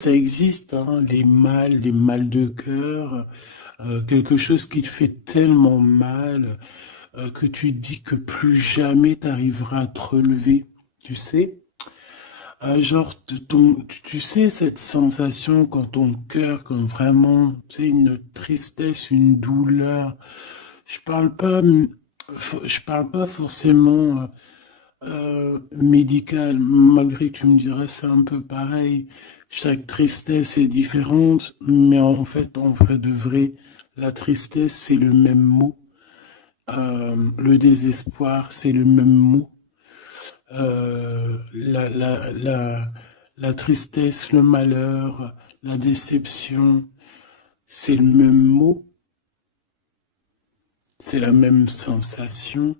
Ça existe, hein, les mal de cœur, quelque chose qui te fait tellement mal que tu te dis que plus jamais tu arriveras à te relever, tu sais? Genre, tu sais cette sensation quand ton cœur, comme vraiment, tu sais, une tristesse, une douleur. Je parle pas, je parle pas forcément médical, malgré que tu me dirais c'est un peu pareil. Chaque tristesse est différente, mais en fait, en vrai de vrai, la tristesse, c'est le même mot. Le désespoir, c'est le même mot. Euh, la, la, la, la tristesse, le malheur, la déception, c'est le même mot, c'est la même sensation,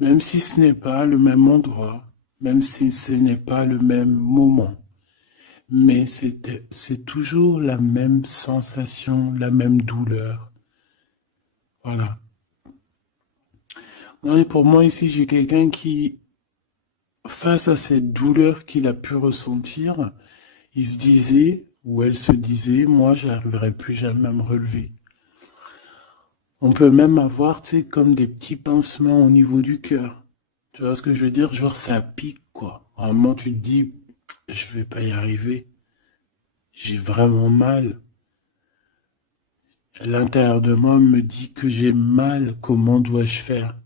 même si ce n'est pas le même endroit, même si ce n'est pas le même moment. Mais c'est toujours la même sensation, la même douleur. Voilà. Et pour moi, ici, j'ai quelqu'un qui, face à cette douleur qu'il a pu ressentir, il se disait, ou elle se disait, moi, j'arriverai plus jamais à me relever. On peut même avoir, tu sais, comme des petits pincements au niveau du cœur. Tu vois ce que je veux dire? Genre, ça pique, quoi. À un moment, tu te dis, je vais pas y arriver. J'ai vraiment mal. L'intérieur de moi me dit que j'ai mal. Comment dois-je faire?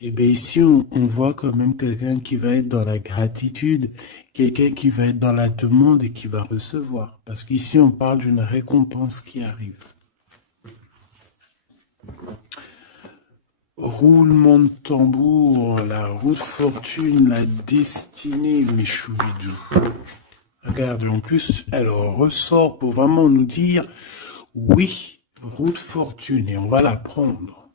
Et bien ici, on voit quand même quelqu'un qui va être dans la gratitude, quelqu'un qui va être dans la demande et qui va recevoir. Parce qu'ici, on parle d'une récompense qui arrive. Roulement de tambour, la roue de fortune, la destinée, mes choubidous. Regarde, en plus, elle ressort pour vraiment nous dire, oui, roue de fortune, et on va la prendre.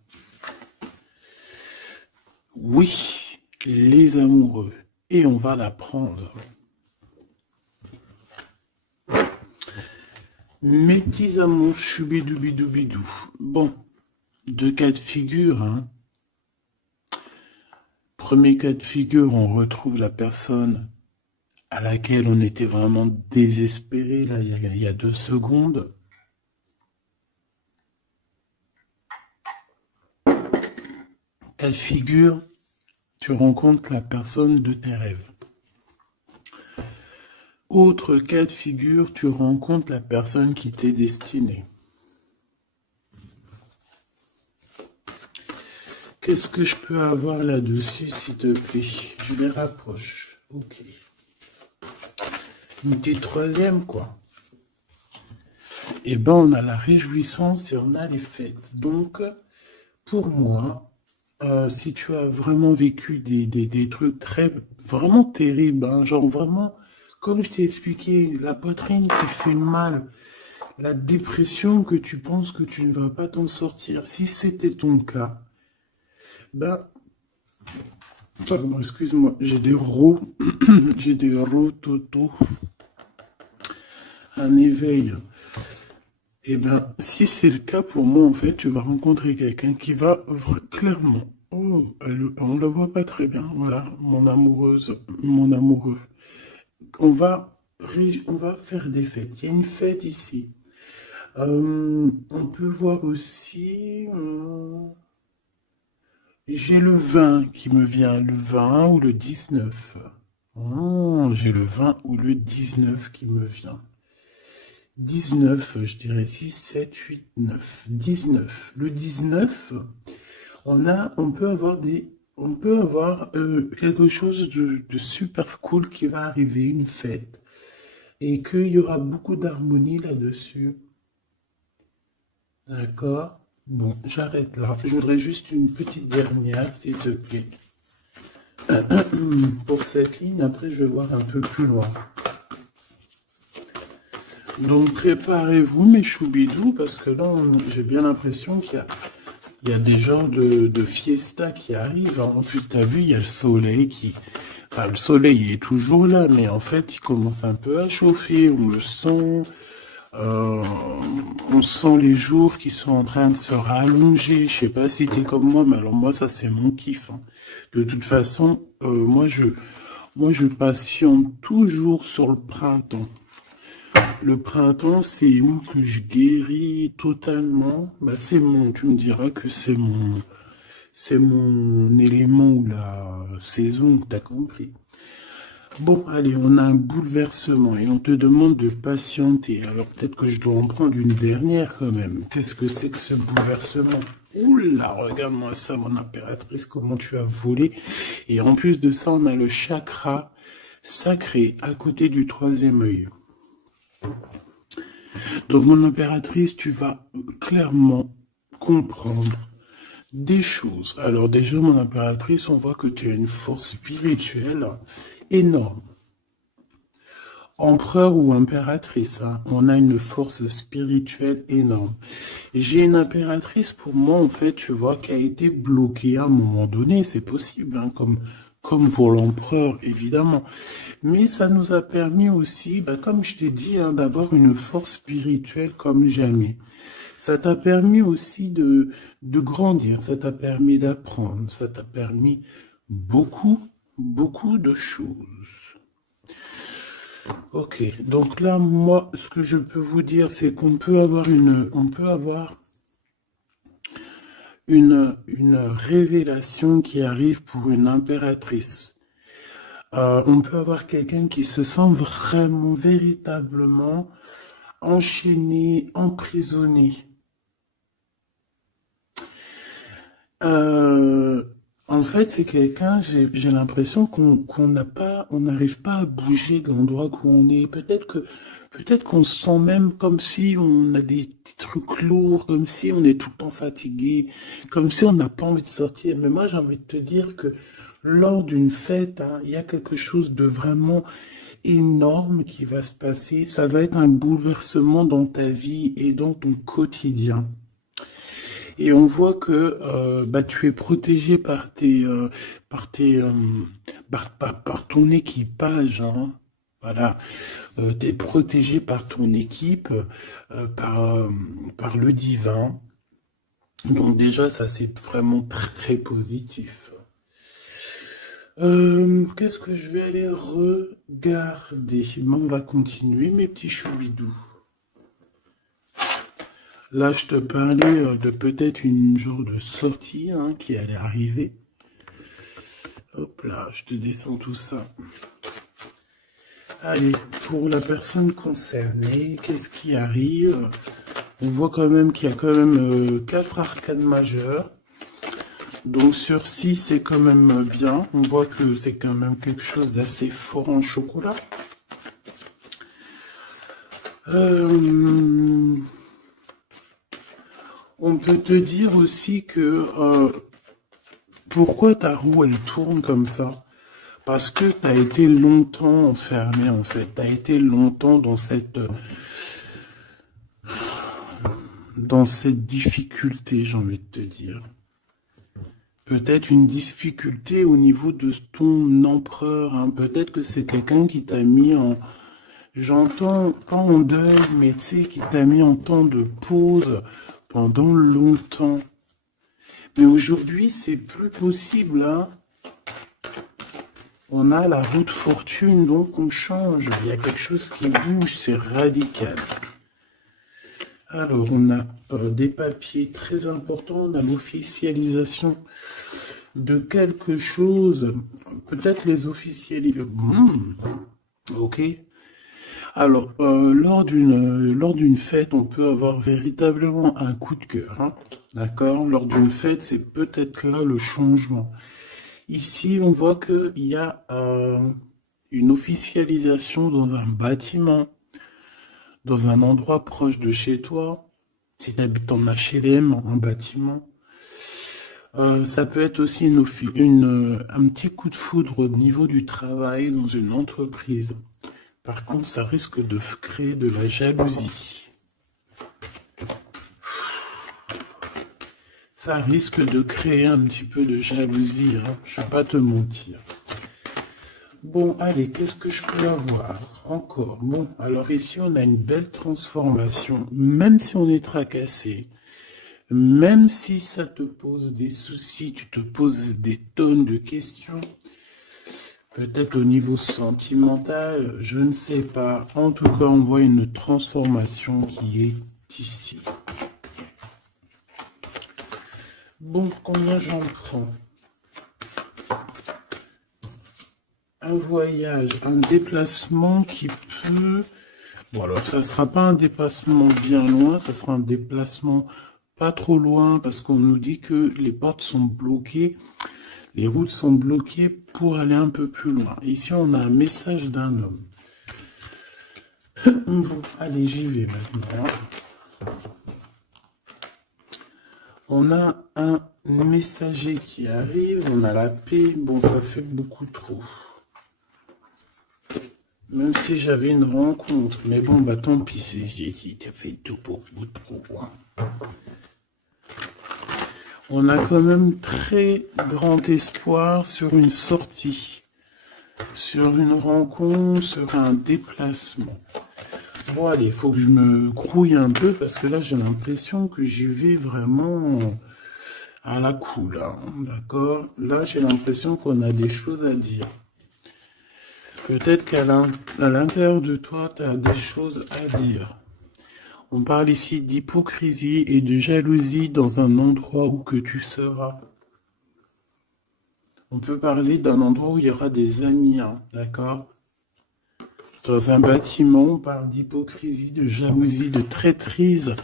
Oui, les amoureux, et on va la prendre. Mes petits amours, choubidoubidoubidou. Bon, deux cas de figure, hein. Premier cas de figure, on retrouve la personne à laquelle on était vraiment désespéré, là, il y a 2 secondes. Cas de figure, tu rencontres la personne de tes rêves. Autre cas de figure, tu rencontres la personne qui t'est destinée. Qu'est-ce que je peux avoir là-dessus, s'il te plaît? Je les rapproche. Ok. Une petite troisième, quoi. Eh ben, on a la réjouissance et on a les fêtes. Donc, pour moi, si tu as vraiment vécu des trucs vraiment terribles, hein, genre vraiment, comme je t'ai expliqué, la poitrine qui fait mal, la dépression que tu penses que tu ne vas pas t'en sortir, si c'était ton cas, bah, pardon, excuse-moi, j'ai des j'ai des toto, un éveil. Eh ben, si c'est le cas pour moi, en fait, tu vas rencontrer quelqu'un qui va clairement. Oh, on le voit pas très bien. Voilà, mon amoureuse, mon amoureux. On va faire des fêtes. Il y a une fête ici. On peut voir aussi. J'ai le 20 qui me vient, le 20 ou le 19. Oh, j'ai le 20 ou le 19 qui me vient. 19, je dirais 6, 7, 8, 9. 19. Le 19, on peut avoir quelque chose de super cool qui va arriver, une fête. Et qu'il y aura beaucoup d'harmonie là-dessus. D'accord? Bon, j'arrête là. Je voudrais juste une petite dernière, s'il te plaît. Pour cette ligne, après, je vais voir un peu plus loin. Donc, préparez-vous, mes choubidous, parce que là, j'ai bien l'impression qu'il y a des genres de fiesta qui arrivent. En plus, tu as vu, il y a le soleil qui... Enfin, le soleil est toujours là, mais en fait, il commence un peu à chauffer. On le sent. Euh, on sent les jours qui sont en train de se rallonger. Je sais pas si t'es comme moi, mais alors moi, ça, c'est mon kiff, hein. De toute façon, Moi, je patiente toujours sur le printemps. Le printemps, c'est où que je guéris totalement. Bah, tu me diras que c'est mon élément ou la saison, t'as compris. Bon, allez, on a un bouleversement et on te demande de patienter. Alors peut-être que je dois en prendre une dernière quand même. Qu'est-ce que c'est que ce bouleversement? Oula, regarde-moi ça, mon impératrice, comment tu as volé. Et en plus de ça, on a le chakra sacré à côté du troisième œil. Donc, mon impératrice, tu vas clairement comprendre des choses. Alors déjà, mon impératrice, on voit que tu as une force spirituelle énorme. Empereur ou impératrice, hein, on a une force spirituelle énorme. J'ai une impératrice, pour moi, en fait, tu vois, qui a été bloquée à un moment donné, c'est possible, hein, comme pour l'empereur, évidemment. Mais ça nous a permis aussi, bah, comme je t'ai dit, hein, d'avoir une force spirituelle comme jamais. Ça t'a permis aussi de grandir, ça t'a permis d'apprendre, ça t'a permis beaucoup, beaucoup de choses. Ok, donc là, moi, ce que je peux vous dire, c'est qu'on peut avoir une révélation qui arrive pour une impératrice. On peut avoir quelqu'un qui se sent vraiment, véritablement enchaîné, emprisonné. Euh, En fait, c'est quelqu'un, j'ai l'impression on n'arrive pas à bouger de l'endroit où on est. Peut-être qu'on se sent même comme si on a des petits trucs lourds, comme si on est tout le temps fatigué, comme si on n'a pas envie de sortir. Mais moi, j'ai envie de te dire que lors d'une fête, hein, il y a quelque chose de vraiment énorme qui va se passer. Ça va être un bouleversement dans ta vie et dans ton quotidien. Et on voit que bah, tu es protégé par par ton équipage, hein. Voilà, tu es protégé par ton équipe, par le divin. Donc déjà, ça c'est vraiment très positif. Qu'est-ce que je vais aller regarder? Bon, on va continuer, mes petits choubidous. Là, je te parlais de peut-être une genre de sortie hein, qui allait arriver. Hop là, je te descends tout ça. Allez, pour la personne concernée, qu'est-ce qui arrive? On voit quand même qu'il y a quand même 4 arcanes majeures. Donc sur 6, c'est quand même bien. On voit que c'est quand même quelque chose d'assez fort en chocolat. On peut te dire aussi que pourquoi ta roue elle tourne comme ça? Parce que tu as été longtemps enfermé en fait. Tu as été longtemps dans cette difficulté, j'ai envie de te dire. Peut-être une difficulté au niveau de ton empereur. Hein. Peut-être que c'est quelqu'un qui t'a mis en... J'entends pas en deuil, mais tu sais, qui t'a mis en temps de pause pendant longtemps. Mais aujourd'hui, c'est plus possible, hein. On a la roue de fortune, donc on change. Il y a quelque chose qui bouge, c'est radical. Alors, on a des papiers très importants. On a l'officialisation de quelque chose. Peut-être les officialiser. Ok. Alors, lors d'une fête, on peut avoir véritablement un coup de cœur. Hein. D'accord? Lors d'une fête, c'est peut-être là le changement. Ici, on voit qu'il y a une officialisation dans un bâtiment, dans un endroit proche de chez toi. Si tu habites en HLM, en bâtiment. Ça peut être aussi un petit coup de foudre au niveau du travail dans une entreprise. Par contre, ça risque de créer de la jalousie. Ça risque de créer un petit peu de jalousie, hein, je ne vais pas te mentir. Bon, allez, qu'est-ce que je peux avoir encore? Bon, alors ici, on a une belle transformation, même si on est tracassé, même si ça te pose des soucis, tu te poses des tonnes de questions, Peut-être au niveau sentimental, je ne sais pas. En tout cas, on voit une transformation qui est ici. Bon, combien j'en prends? Un voyage, un déplacement qui peut... Bon, alors ça ne sera pas un déplacement bien loin, ça sera un déplacement pas trop loin parce qu'on nous dit que les portes sont bloquées, les routes sont bloquées pour aller un peu plus loin. Ici, on a un message d'un homme. Bon, allez, j'y vais maintenant. On a un messager qui arrive, on a la paix. Bon, ça fait beaucoup trop. Même si j'avais une rencontre. Mais bon, bah tant pis, t'as fait tout pour vous trop. On a quand même très grand espoir sur une sortie. Sur une rencontre, sur un déplacement. Bon, allez, il faut que je me grouille un peu parce que là, j'ai l'impression que j'y vais vraiment à la cool, hein, d'accord? Là, j'ai l'impression qu'on a des choses à dire. Peut-être qu'à l'intérieur de toi, tu as des choses à dire. On parle ici d'hypocrisie et de jalousie dans un endroit où que tu seras. On peut parler d'un endroit où il y aura des amis, hein, d'accord? Dans un bâtiment, on parle d'hypocrisie, de jalousie, de traîtrise.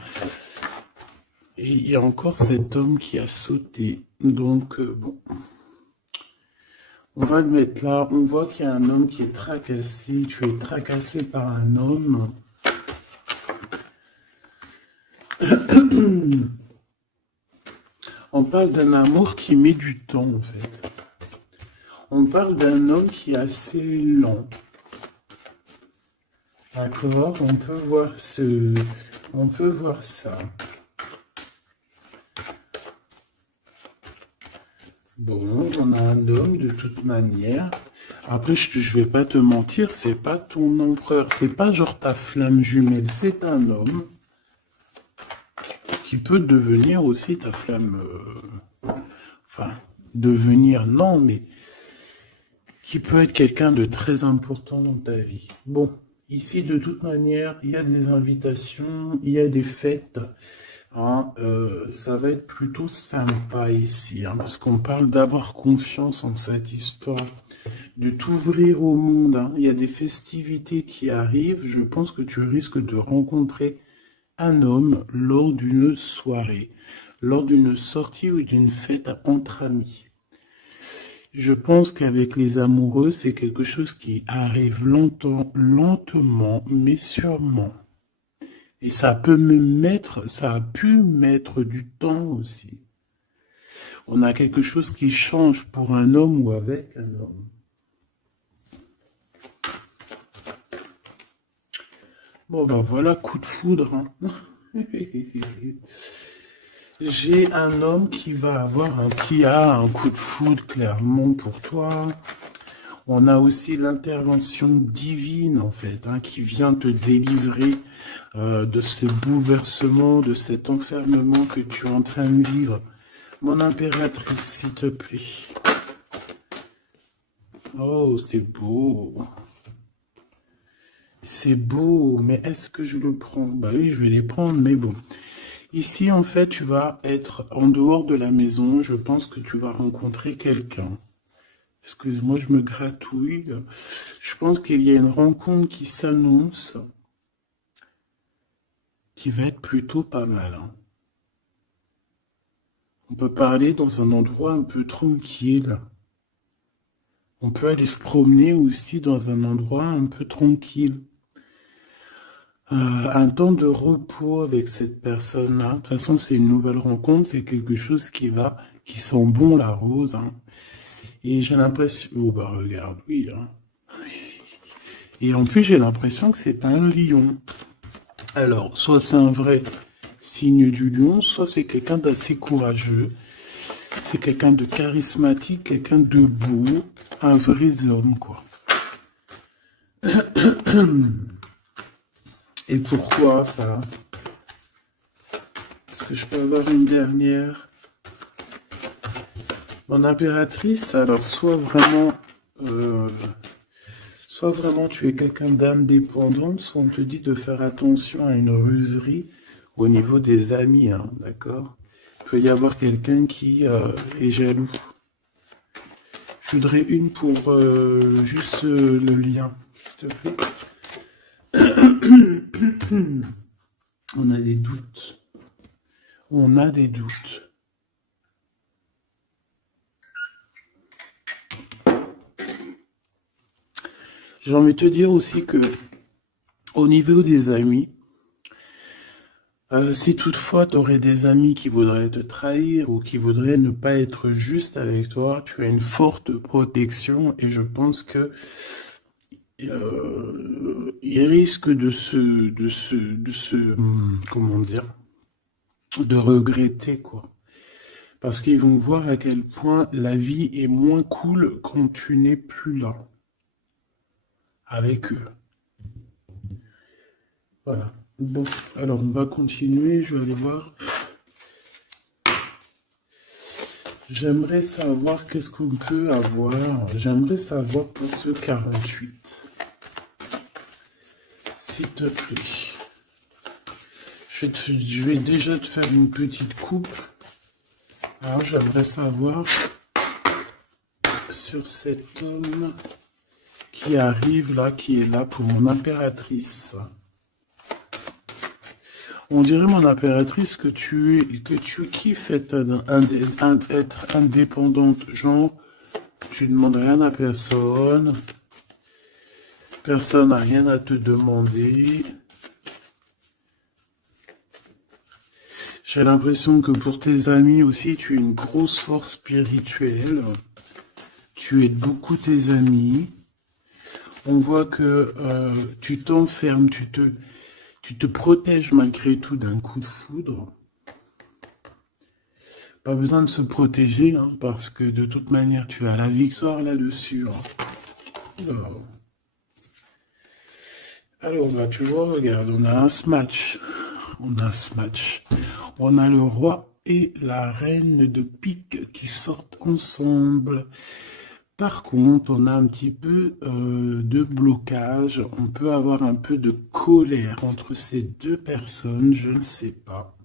Et il y a encore cet homme qui a sauté. Donc, bon. On va le mettre là. On voit qu'il y a un homme qui est tracassé. Tu es tracassé par un homme. On parle d'un amour qui met du temps, en fait. On parle d'un homme qui est assez lent. D'accord, on peut voir ça. Bon, on a un homme de toute manière. Après, je vais pas te mentir, c'est pas ton empereur, c'est pas genre ta flamme jumelle, c'est un homme qui peut devenir aussi ta flamme. Enfin, devenir non, mais qui peut être quelqu'un de très important dans ta vie. Bon. Ici, de toute manière, il y a des invitations, il y a des fêtes. Hein, ça va être plutôt sympa ici, hein, parce qu'on parle d'avoir confiance en cette histoire, de t'ouvrir au monde. Hein. Il y a des festivités qui arrivent. Je pense que tu risques de rencontrer un homme lors d'une soirée, lors d'une sortie ou d'une fête entre amis. Je pense qu'avec les amoureux, c'est quelque chose qui arrive lentement, mais sûrement. Et ça a pu mettre du temps aussi. On a quelque chose qui change pour un homme ou avec un homme. Bon, ben voilà, coup de foudre. Hein. J'ai un homme qui a un coup de foudre clairement pour toi. On a aussi l'intervention divine en fait, hein, qui vient te délivrer de ce bouleversement, de cet enfermement que tu es en train de vivre. Mon impératrice, s'il te plaît. Oh, c'est beau. C'est beau, mais est-ce que je le prends? Bah oui, je vais les prendre, mais bon. Ici, en fait, tu vas être en dehors de la maison. Je pense que tu vas rencontrer quelqu'un. Excuse-moi, je me gratouille. Je pense qu'il y a une rencontre qui s'annonce, qui va être plutôt pas mal. Hein. On peut parler dans un endroit un peu tranquille. On peut aller se promener aussi dans un endroit un peu tranquille. Un temps de repos avec cette personne-là. De toute façon, c'est une nouvelle rencontre, c'est quelque chose qui sent bon la rose. Hein. Et j'ai l'impression... Oh bah regarde, oui. Hein. Et en plus, j'ai l'impression que c'est un lion. Alors, soit c'est un vrai signe du lion, soit c'est quelqu'un d'assez courageux. C'est quelqu'un de charismatique, quelqu'un de beau, un vrai homme, quoi. Et pourquoi ça? Est-ce que je peux avoir une dernière? Mon impératrice, alors soit vraiment soit vraiment tu es quelqu'un d'indépendant, soit on te dit de faire attention à une ruserie au niveau des amis, hein, d'accord? Il peut y avoir quelqu'un qui est jaloux. Je voudrais une pour juste le lien, s'il te plaît. On a des doutes. On a des doutes. J'ai envie de te dire aussi que au niveau des amis, si toutefois tu aurais des amis qui voudraient te trahir ou qui voudraient ne pas être juste avec toi, tu as une forte protection et je pense que ils risquent comment dire, de regretter quoi. Parce qu'ils vont voir à quel point la vie est moins cool quand tu n'es plus là avec eux. Voilà. Bon, alors on va continuer, je vais aller voir. J'aimerais savoir qu'est-ce qu'on peut avoir. J'aimerais savoir pour ce 48. S'il te plaît. Je vais déjà te faire une petite coupe. Alors j'aimerais savoir sur cet homme qui arrive là, qui est là pour mon impératrice. On dirait, mon impératrice, que tu kiffes être indépendante. Genre, tu ne demandes rien à personne. Personne n'a rien à te demander. J'ai l'impression que pour tes amis aussi, tu as une grosse force spirituelle. Tu aides beaucoup tes amis. On voit que tu t'enfermes, tu te protèges malgré tout d'un coup de foudre. Pas besoin de se protéger, hein, parce que de toute manière, tu as la victoire là-dessus. Hein. Alors, bah, tu vois, regarde, on a un smash. On a un smash. On a le roi et la reine de pique qui sortent ensemble. Par contre, on a un petit peu de blocage. On peut avoir un peu de colère entre ces deux personnes, je ne sais pas.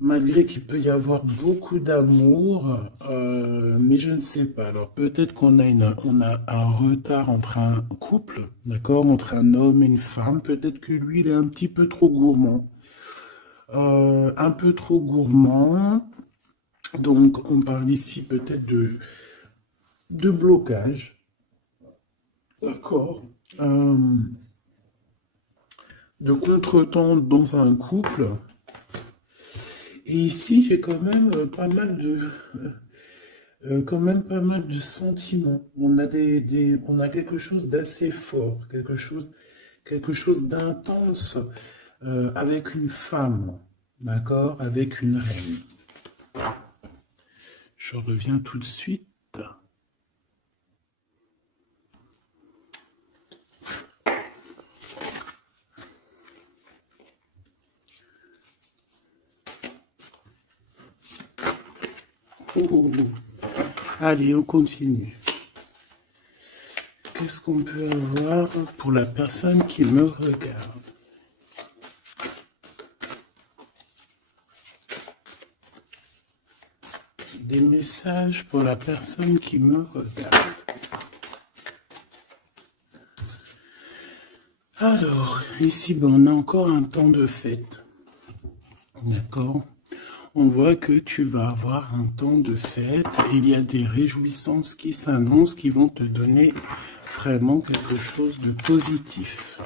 Malgré qu'il peut y avoir beaucoup d'amour, mais je ne sais pas. Alors peut-être qu'on a un retard entre un couple, d'accord, entre un homme et une femme. Peut-être que lui, il est un petit peu trop gourmand. Un peu trop gourmand. Donc on parle ici peut-être de blocage. D'accord. De contretemps dans un couple. Et ici, j'ai quand même pas mal de sentiments. On a on a quelque chose d'assez fort, quelque chose d'intense avec une femme, d'accord, avec une reine. Je reviens tout de suite. Oh. Allez, on continue. Qu'est-ce qu'on peut avoir pour la personne qui me regarde? Des messages pour la personne qui me regarde. Alors, ici, ben, on a encore un temps de fête. D'accord? On voit que tu vas avoir un temps de fête. Il y a des réjouissances qui s'annoncent, qui vont te donner vraiment quelque chose de positif.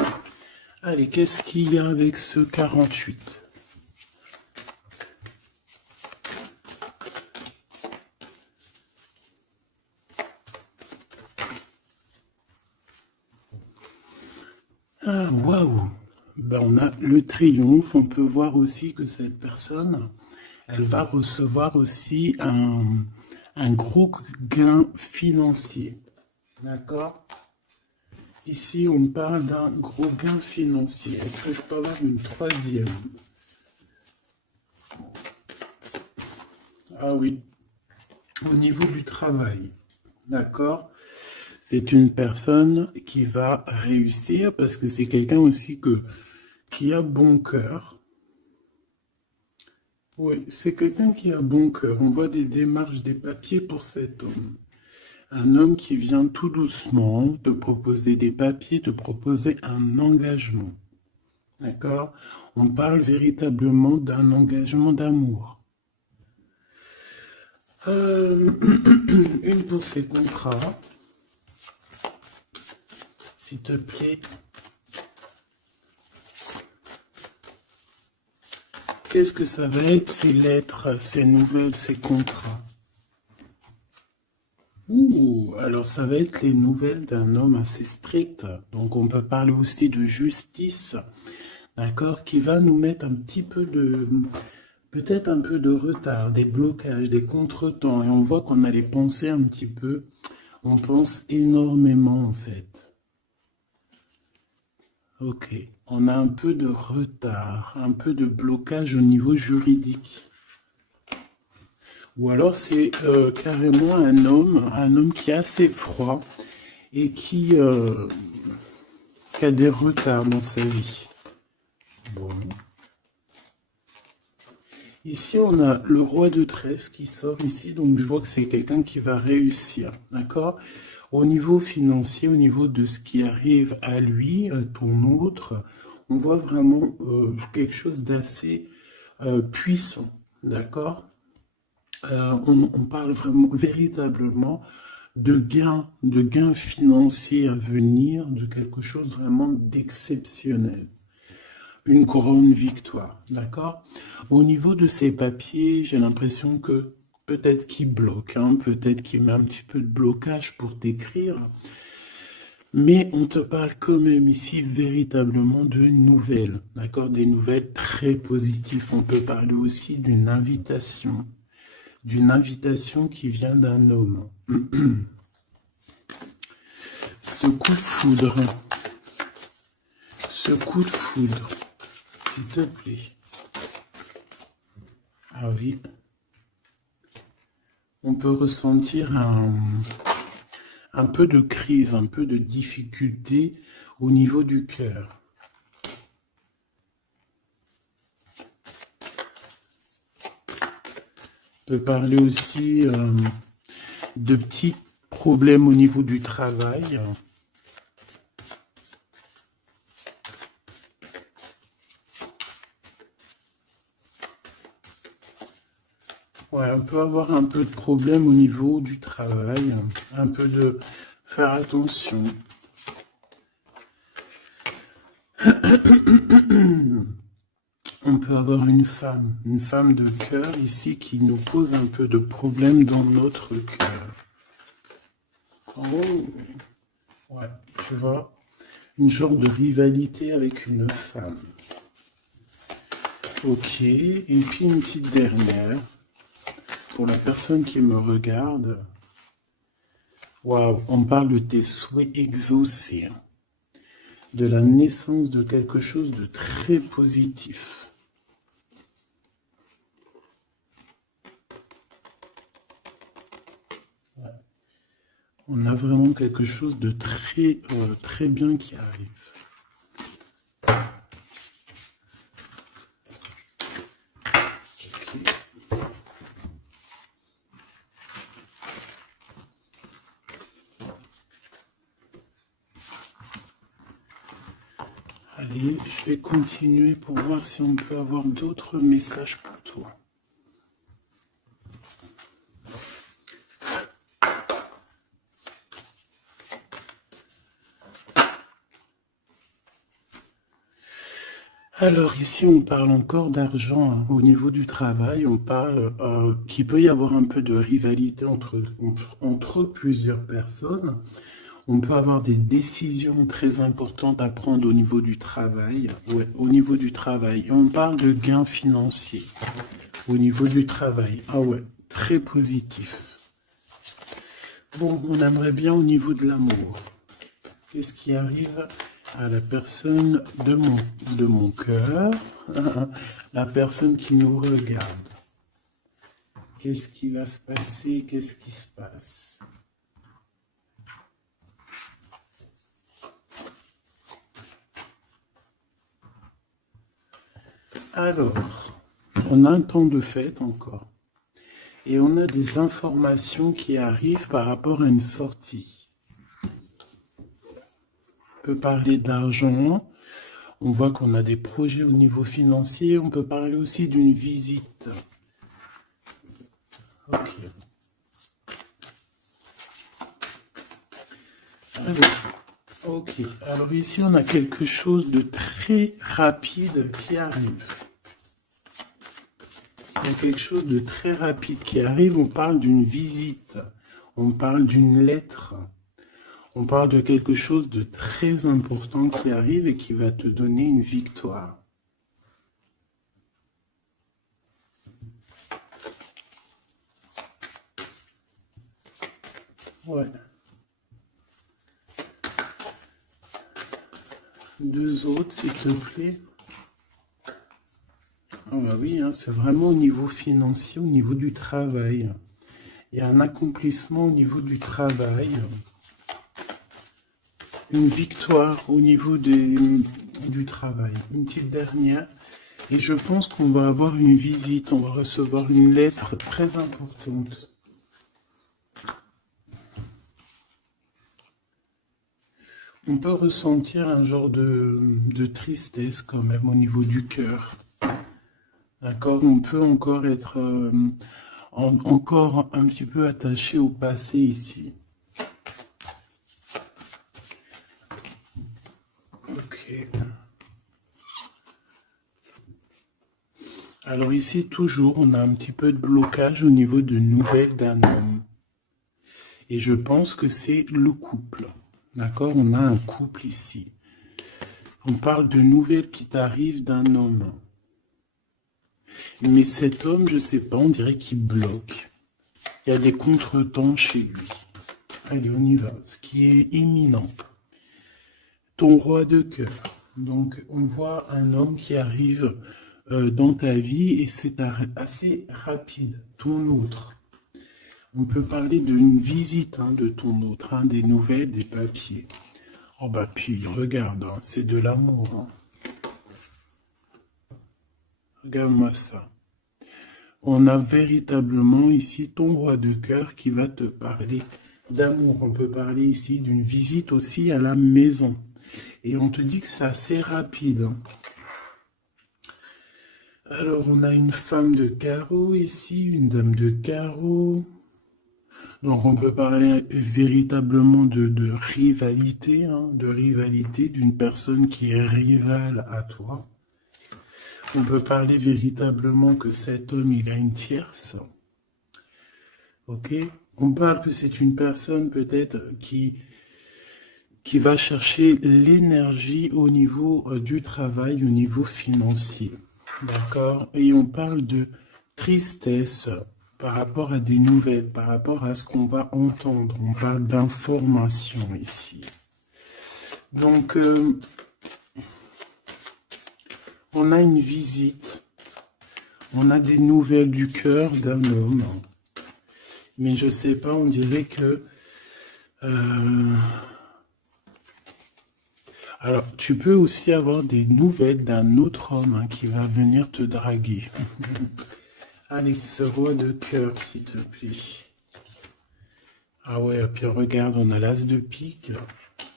Allez, qu'est-ce qu'il y a avec ce 48? Ah, waouh! Ben, on a le triomphe. On peut voir aussi que cette personne, elle va recevoir aussi un gros gain financier. D'accord? Ici, on parle d'un gros gain financier. Est-ce que je peux avoir une troisième? Ah oui. Au niveau du travail. D'accord? C'est une personne qui va réussir parce que c'est quelqu'un aussi qui a bon cœur. Oui, c'est quelqu'un qui a bon cœur. On voit des démarches, des papiers pour cet homme. Un homme qui vient tout doucement te proposer des papiers, te proposer un engagement. D'accord? On parle véritablement d'un engagement d'amour. Une pour ces contrats, s'il te plaît. Qu'est-ce que ça va être, ces lettres, ces nouvelles, ces contrats? Ouh, alors ça va être les nouvelles d'un homme assez strict. Donc on peut parler aussi de justice, d'accord, qui va nous mettre un petit peu de, peut-être un peu de retard, des blocages, des contretemps. Et on voit qu'on a les pensées un petit peu. On pense énormément en fait. Ok, on a un peu de retard, un peu de blocage au niveau juridique. Ou alors c'est carrément un homme qui est assez froid et qui a des retards dans sa vie. Bon. Ici, on a le roi de trèfle qui sort ici, donc je vois que c'est quelqu'un qui va réussir, d'accord? Au niveau financier, au niveau de ce qui arrive à lui, ton autre, on voit vraiment quelque chose d'assez puissant, d'accord? On parle vraiment, véritablement de gains financiers à venir, de quelque chose vraiment d'exceptionnel. Une grande victoire, d'accord? Au niveau de ces papiers, j'ai l'impression que peut-être qu'il bloque, hein, peut-être qu'il met un petit peu de blocage pour t'écrire, mais on te parle quand même ici véritablement de nouvelles, d'accord? Des nouvelles très positives. On peut parler aussi d'une invitation qui vient d'un homme. Ce coup de foudre, s'il te plaît. Ah oui. On peut ressentir un peu de crise, un peu de difficulté au niveau du cœur. On peut parler aussi de petits problèmes au niveau du travail. Ouais, on peut avoir un peu de problème au niveau du travail, un peu de faire attention. On peut avoir une femme de cœur ici qui nous pose un peu de problème dans notre cœur. Oh, ouais, tu vois, une genre de rivalité avec une femme. Ok, et puis une petite dernière. Pour la personne qui me regarde, waouh, on parle de tes souhaits exaucés, de la naissance de quelque chose de très positif. Ouais. On a vraiment quelque chose de très, très bien qui arrive. Allez, je vais continuer pour voir si on peut avoir d'autres messages pour toi. Alors ici, on parle encore d'argent, hein. Au niveau du travail, on parle qu'il peut y avoir un peu de rivalité entre plusieurs personnes. On peut avoir des décisions très importantes à prendre au niveau du travail. Ouais, au niveau du travail. Et on parle de gains financiers au niveau du travail. Ah ouais, très positif. Bon, on aimerait bien au niveau de l'amour. Qu'est-ce qui arrive à la personne de mon cœur, la personne qui nous regarde? Qu'est-ce qui va se passer? Qu'est-ce qui se passe? Alors, on a un temps de fête encore. Et on a des informations qui arrivent par rapport à une sortie. On peut parler d'argent. On voit qu'on a des projets au niveau financier. On peut parler aussi d'une visite. Ok. Ok. Alors ici, on a quelque chose de très rapide qui arrive. Il y a quelque chose de très rapide qui arrive. On parle d'une visite. On parle d'une lettre. On parle de quelque chose de très important qui arrive et qui va te donner une victoire. Ouais. Deux autres, s'il te plaît. Ah bah oui, hein, c'est vraiment au niveau financier, au niveau du travail. Il y a un accomplissement au niveau du travail. Une victoire au niveau du travail. Une petite dernière. Et je pense qu'on va avoir une visite, on va recevoir une lettre très importante. On peut ressentir un genre de tristesse quand même au niveau du cœur. D'accord? On peut encore être encore un petit peu attaché au passé ici. Ok. Alors ici, toujours, on a un petit peu de blocage au niveau de nouvelles d'un homme. Et je pense que c'est le couple. D'accord? On a un couple ici. On parle de nouvelles qui t'arrivent d'un homme. Mais cet homme, je sais pas, on dirait qu'il bloque. Il y a des contretemps chez lui. Allez, on y va. Ce qui est imminent. Ton roi de cœur. Donc, on voit un homme qui arrive dans ta vie et c'est assez rapide. Ton autre. On peut parler d'une visite de ton autre, des nouvelles, des papiers. Oh bah puis, regarde, c'est de l'amour. Regarde-moi ça. On a véritablement ici ton roi de cœur qui va te parler d'amour. On peut parler ici d'une visite aussi à la maison. Et on te dit que c'est assez rapide. Alors, on a une femme de carreau ici, une dame de carreau. Donc, on peut parler véritablement de rivalité, d'une personne qui est rivale à toi. On peut parler véritablement que cet homme, il a une tierce. Ok? On parle que c'est une personne peut-être qui va chercher l'énergie au niveau du travail, au niveau financier. D'accord? Et on parle de tristesse par rapport à des nouvelles, par rapport à ce qu'on va entendre. On parle d'information ici. Donc, on a une visite. On a des nouvelles du cœur d'un homme. Mais je sais pas, on dirait que... Alors, tu peux aussi avoir des nouvelles d'un autre homme qui va venir te draguer. Allez, ce roi de cœur, s'il te plaît. Ah ouais, et puis regarde, on a l'as de pique.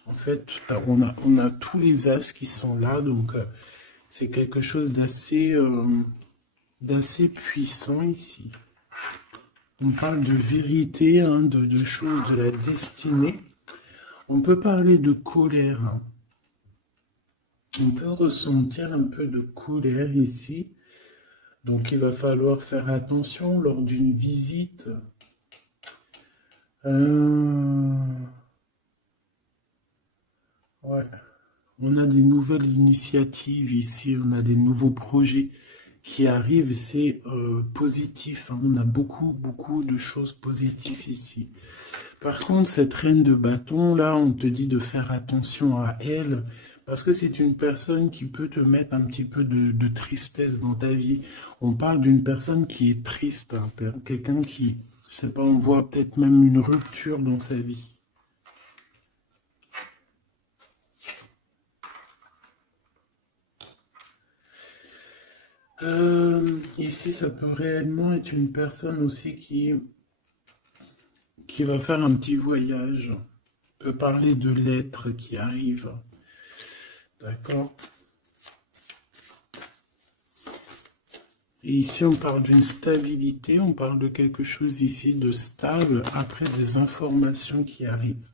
En fait, on a tous les as qui sont là, donc c'est quelque chose d'assez puissant ici. On parle de vérité, de choses de la destinée. On peut parler de colère. On peut ressentir un peu de colère ici. Donc il va falloir faire attention lors d'une visite. Ouais. On a des nouvelles initiatives ici, on a des nouveaux projets qui arrivent, c'est positif. On a beaucoup de choses positives ici. Par contre, cette reine de bâton, là, on te dit de faire attention à elle, parce que c'est une personne qui peut te mettre un petit peu de tristesse dans ta vie. On parle d'une personne qui est triste, quelqu'un qui, je sais pas, on voit peut-être même une rupture dans sa vie. Ici, ça peut réellement être une personne aussi qui va faire un petit voyage. On peut parler de lettres qui arrivent. D'accord? Et ici, on parle d'une stabilité, on parle de quelque chose ici de stable, après des informations qui arrivent.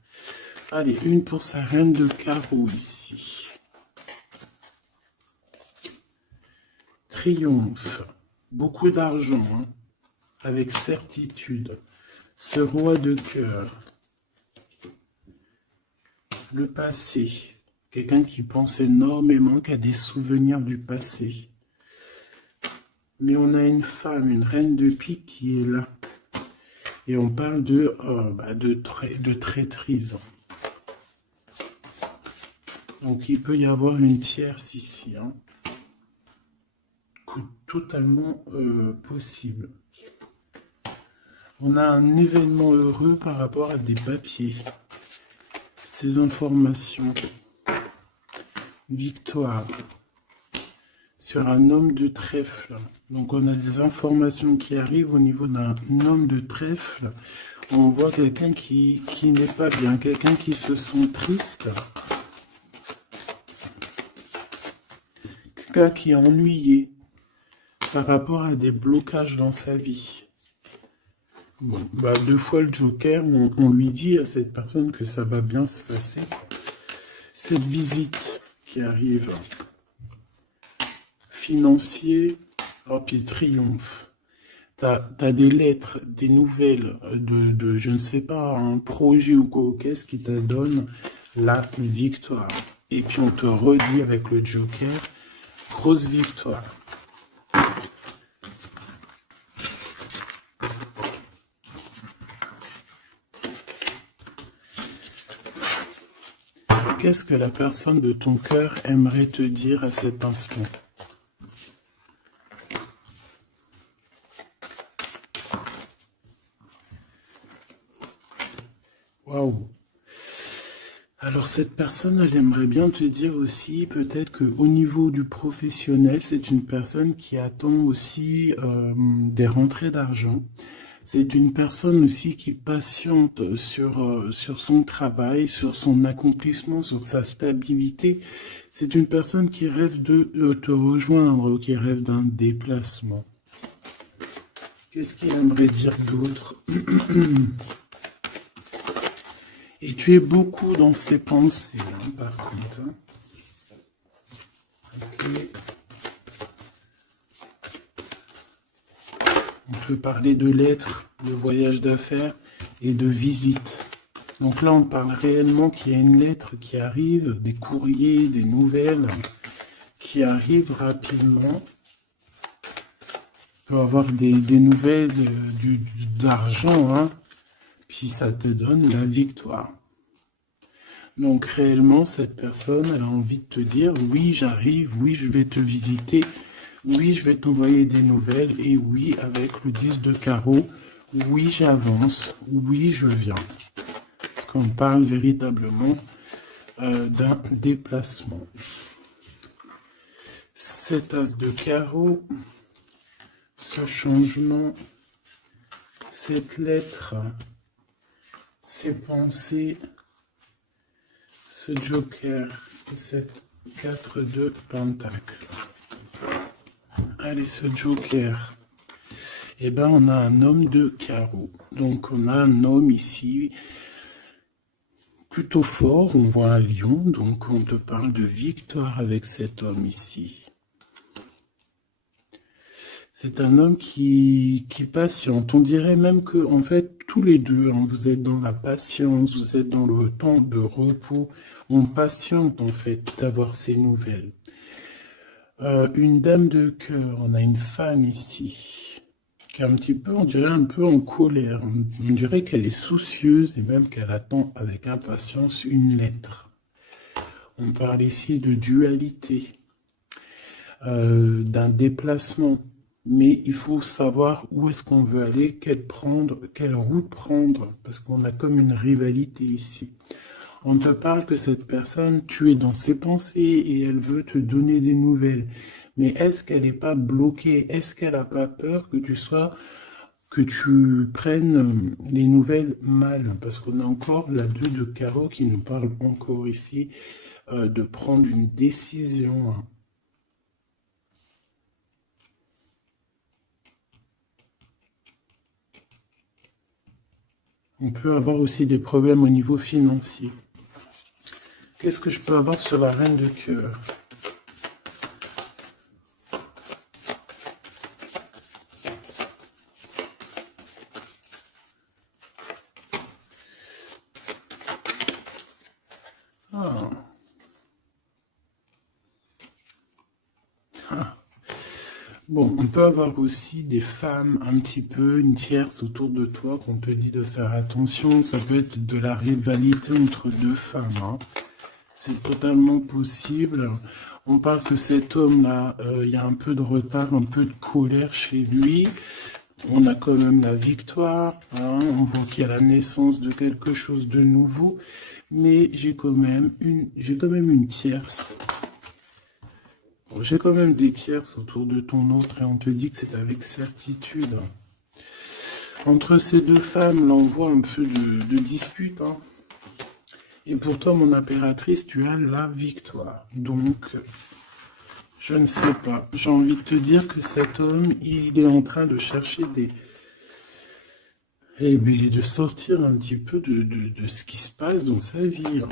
Allez, une pour sa reine de carreau ici. Triomphe, beaucoup d'argent, hein, avec certitude. Ce roi de cœur, le passé, quelqu'un qui pense énormément, qui a des souvenirs du passé. Mais on a une femme, une reine de pique qui est là. Et on parle de traîtrise. Donc il peut y avoir une tierce ici. Hein. Totalement possible. On a un événement heureux par rapport à des papiers. Ces informations. Victoire. Sur un homme de trèfle. Donc on a des informations qui arrivent au niveau d'un homme de trèfle. On voit quelqu'un qui n'est pas bien, quelqu'un qui se sent triste. Quelqu'un qui est ennuyé par rapport à des blocages dans sa vie. Bon, deux fois le Joker, on lui dit à cette personne que ça va bien se passer. Cette visite qui arrive. Financier, oh, puis triomphe. T'as des lettres, des nouvelles de je ne sais pas, un projet ou quoi, qu'est-ce qui te donne la victoire. Et puis on te redit avec le Joker, grosse victoire. Qu'est-ce que la personne de ton cœur aimerait te dire à cet instant? Waouh! Alors cette personne, elle aimerait bien te dire aussi, peut-être qu'au niveau du professionnel, c'est une personne qui attend aussi des rentrées d'argent. C'est une personne aussi qui patiente sur son travail, sur son accomplissement, sur sa stabilité. C'est une personne qui rêve de te rejoindre, qui rêve d'un déplacement. Qu'est-ce qu'il aimerait dire d'autre? Et tu es beaucoup dans ses pensées, hein, par contre. Hein. Okay. On peut parler de lettres, de voyage d'affaires et de visites. Donc là, on parle réellement qu'il y a une lettre qui arrive, des courriers, des nouvelles qui arrivent rapidement. Tu peux avoir des nouvelles d'argent, hein, puis ça te donne la victoire. Donc réellement, cette personne, elle a envie de te dire, oui, j'arrive, oui, je vais te visiter, oui, je vais t'envoyer des nouvelles, et oui, avec le 10 de carreau, oui, j'avance, oui, je viens. Parce qu'on parle véritablement d'un déplacement. Cet as de carreau, ce changement, cette lettre, ces pensées, ce joker et cette 4 de pentacle. Allez, ce joker. Eh ben, on a un homme de carreau. Donc, on a un homme ici plutôt fort. On voit un lion. Donc, on te parle de victoire avec cet homme ici. C'est un homme qui patiente. On dirait même que, en fait, tous les deux, hein, vous êtes dans la patience, vous êtes dans le temps de repos. On patiente, en fait, d'avoir ces nouvelles. Une dame de cœur, on a une femme ici, qui est un petit peu, on dirait un peu en colère. On dirait qu'elle est soucieuse et même qu'elle attend avec impatience une lettre. On parle ici de dualité, d'un déplacement. Mais il faut savoir où est-ce qu'on veut aller, quelle route prendre, parce qu'on a comme une rivalité ici. On te parle que cette personne, tu es dans ses pensées et elle veut te donner des nouvelles. Mais est-ce qu'elle n'est pas bloquée? Est-ce qu'elle n'a pas peur que tu prennes les nouvelles mal? Parce qu'on a encore la 2 de carreau qui nous parle encore ici de prendre une décision, hein. On peut avoir aussi des problèmes au niveau financier. Qu'est-ce que je peux avoir sur la reine de cœur? Ah. Ah. Bon, on peut avoir aussi des femmes un petit peu, une tierce autour de toi qu'on te dit de faire attention. Ça peut être de la rivalité entre deux femmes, hein. C'est totalement possible. On parle que cet homme-là, il y a un peu de retard, un peu de colère chez lui. On a quand même la victoire, hein. On voit qu'il y a la naissance de quelque chose de nouveau. Mais j'ai quand même une tierce. J'ai quand même des tierces autour de ton autre et on te dit que c'est avec certitude. Entre ces deux femmes, là, on voit un peu de dispute, hein. Et pour toi, mon impératrice, tu as la victoire. Donc, je ne sais pas. J'ai envie de te dire que cet homme, il est en train de chercher de sortir un petit peu de ce qui se passe dans sa vie, hein.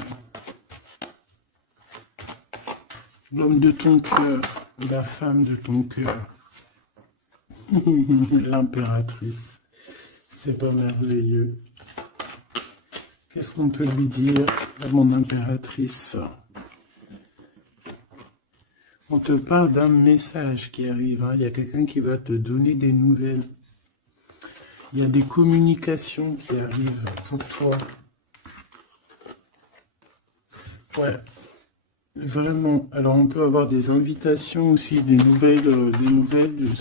L'homme de ton cœur, la femme de ton cœur, l'impératrice. C'est pas merveilleux. Qu'est-ce qu'on peut lui dire à mon impératrice? On te parle d'un message qui arrive, hein. Il y a quelqu'un qui va te donner des nouvelles. Il y a des communications qui arrivent pour toi. Ouais, vraiment. Alors on peut avoir des invitations aussi, des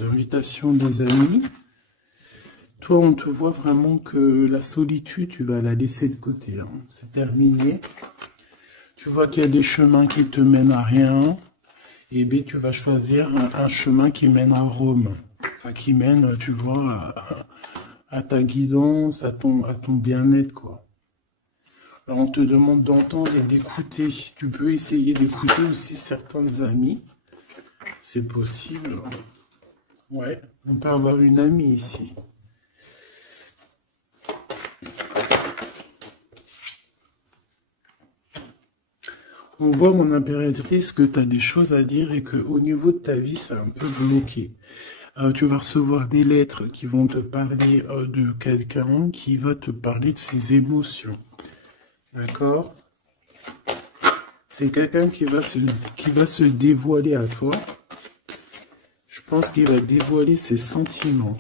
invitations des amis. Toi, on te voit vraiment que la solitude, tu vas la laisser de côté, hein. C'est terminé. Tu vois qu'il y a des chemins qui te mènent à rien. Et bien, tu vas choisir un chemin qui mène à Rome. Enfin, qui mène, tu vois, à ta guidance, à ton bien-être, quoi. Alors, on te demande d'entendre et d'écouter. Tu peux essayer d'écouter aussi certains amis. C'est possible. Ouais, on peut avoir une amie ici. On voit, mon impératrice, que tu as des choses à dire et qu'au niveau de ta vie, c'est un peu bloqué. Tu vas recevoir des lettres qui vont te parler de quelqu'un qui va te parler de ses émotions. D'accord? C'est quelqu'un qui va se dévoiler à toi. Je pense qu'il va dévoiler ses sentiments.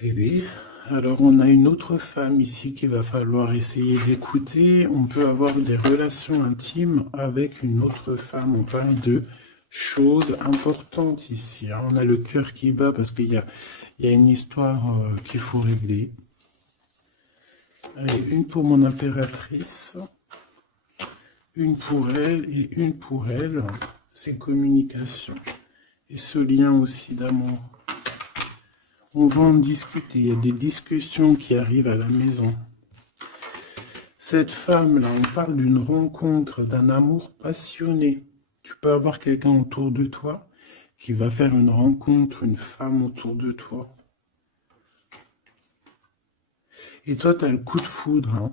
Eh bien, alors on a une autre femme ici qu'il va falloir essayer d'écouter. On peut avoir des relations intimes avec une autre femme. On parle de choses importantes ici, hein. On a le cœur qui bat parce qu'il y a une histoire qu'il faut régler. Allez, une pour mon impératrice, une pour elle et une pour elle. C'est communication. Et ce lien aussi d'amour. On va en discuter, il y a des discussions qui arrivent à la maison. Cette femme-là, on parle d'une rencontre, d'un amour passionné. Tu peux avoir quelqu'un autour de toi qui va faire une rencontre, une femme autour de toi. Et toi, tu as le coup de foudre, hein.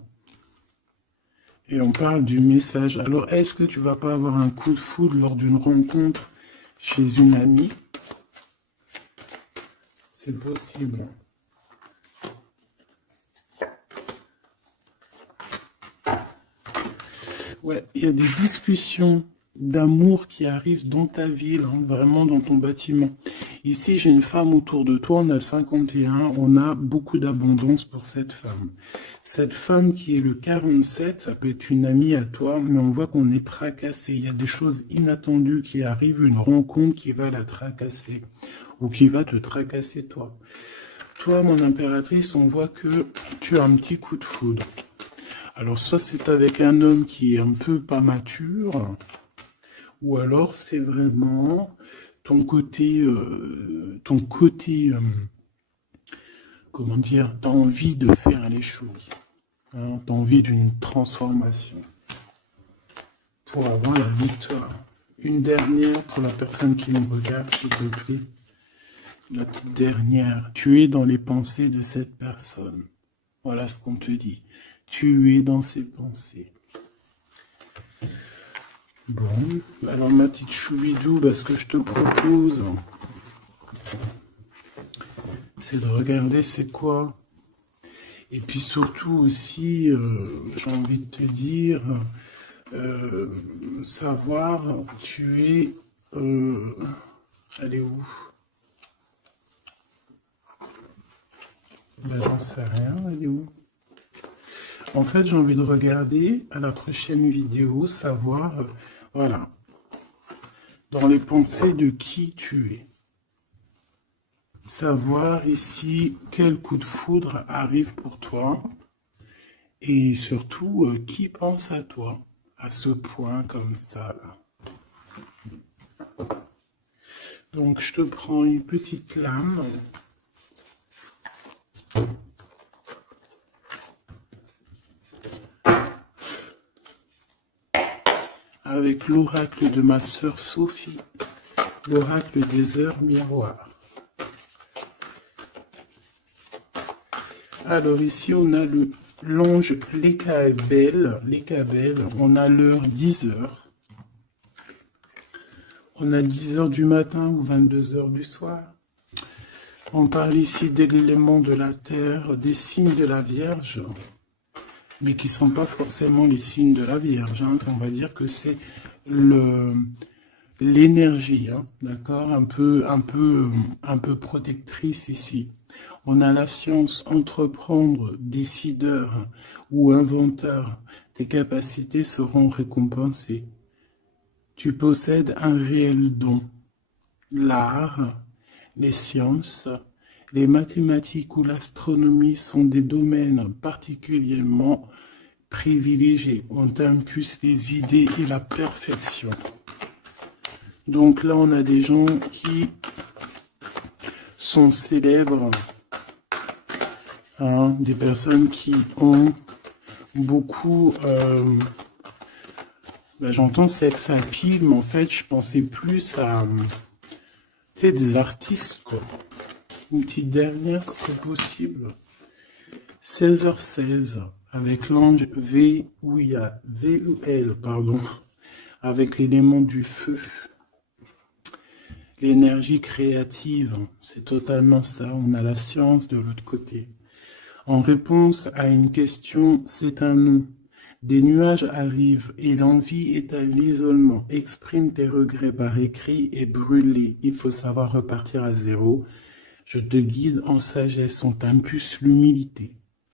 Et on parle du message. Alors, est-ce que tu vas pas avoir un coup de foudre lors d'une rencontre chez une amie? C'est possible. Ouais, il y a des discussions d'amour qui arrivent dans ta ville, hein, vraiment dans ton bâtiment. Ici, j'ai une femme autour de toi, on a le 51, on a beaucoup d'abondance pour cette femme. Cette femme qui est le 47, ça peut être une amie à toi, mais on voit qu'on est tracassé. Il y a des choses inattendues qui arrivent, une rencontre qui va la tracasser, ou qui va te tracasser toi. Toi, mon impératrice, on voit que tu as un petit coup de foudre. Alors, soit c'est avec un homme qui est un peu pas mature, ou alors c'est vraiment ton côté, comment dire, t'as envie de faire les choses, hein, t'as envie d'une transformation pour avoir la victoire. Une dernière pour la personne qui me regarde, s'il te plaît. La petite dernière. Tu es dans les pensées de cette personne. Voilà ce qu'on te dit. Tu es dans ses pensées. Bon, alors ma petite choubidou, ce que je te propose, c'est de regarder c'est quoi. Et puis surtout aussi, j'ai envie de te dire, savoir, tu es... elle est où? J'en sais rien, elle est où? En fait, j'ai envie de regarder à la prochaine vidéo, savoir, voilà, dans les pensées de qui tu es. Savoir ici quel coup de foudre arrive pour toi et surtout qui pense à toi à ce point comme ça là. Donc je te prends une petite lame. Avec l'oracle de ma sœur Sophie, l'oracle des heures miroirs. Alors ici on a l'ange Lekabel, on a l'heure 10h. On a 10h du matin ou 22h du soir. On parle ici de l'élément de la terre, des signes de la Vierge, mais qui ne sont pas forcément les signes de la Vierge. Hein. On va dire que c'est l'énergie, hein, d'accord, un peu protectrice ici. On a la science, entreprendre, décideur ou inventeur. Tes capacités seront récompensées. Tu possèdes un réel don. L'art, les sciences, les mathématiques ou l'astronomie sont des domaines particulièrement privilégiés. On t'impulse les idées et la perfection. Donc là, on a des gens qui sont célèbres, hein, des personnes qui ont beaucoup... j'entends sex appeal, mais en fait, je pensais plus à... tu sais, des artistes, quoi. Une petite dernière, si c'est possible. 16h16, avec l'ange VUL, pardon, avec l'élément du feu. L'énergie créative, c'est totalement ça. On a la science de l'autre côté. En réponse à une question, c'est un non. Des nuages arrivent et l'envie est à l'isolement. Exprime tes regrets par écrit et brûle-les. Il faut savoir repartir à zéro. Je te guide en sagesse, on t'impulse l'humilité.